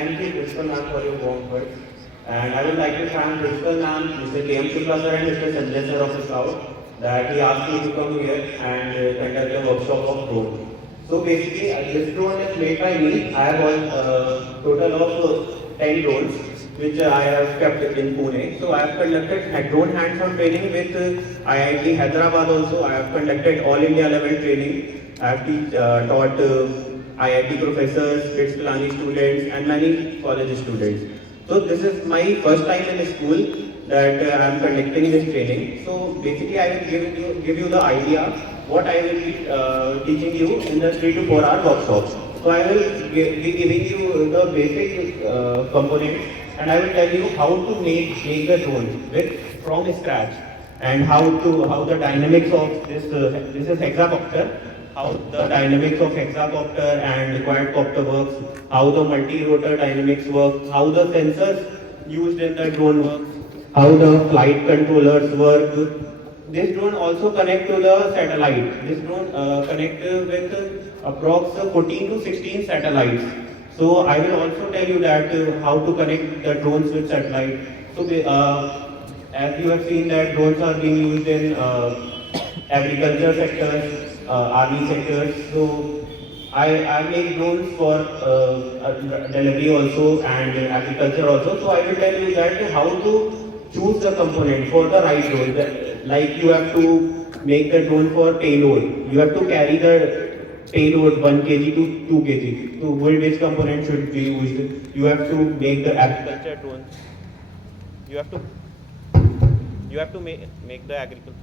thank you, Principal Ma'am, for your warm words. And I would like to thank Principal Ma'am, Mr. K.M. Shukla sir, and Mr. Sanjay sir of the Scout that he asked me to come here and conduct a workshop of drone. So basically, this drone is made by me. I have a total of 10 drones, which I have kept in Pune. So I have conducted a drone hands-on training with IIT Hyderabad also. I have conducted all India level training. I have taught IIT professors, BITS Pilani students, and many college students. So this is my first time in school that I am conducting this training. So basically, I will give you the idea what I will be teaching you in the 3 to 4 hour workshop. So I will be giving you the basic components, and I will tell you how to make the drone from scratch, and how the dynamics of this is hexacopter, how the dynamics of hexacopter and quadcopter works, how the multi-rotor dynamics work, how the sensors used in the drone work, how the flight controllers work. This drone also connect to the satellite. This drone connect with approx 14 to 16 satellites. So I will also tell you that how to connect the drones with satellite. So as you have seen that drones are being used in agriculture sectors, army sectors. So I make drones for delivery also and agriculture also. So I will tell you that how to choose the component for the right drone. Like you have to make the drone for payload. You have to carry the payload 1 kg to 2 kg. So which component should be used? You have to make the agriculture drone. You have to make the agriculture.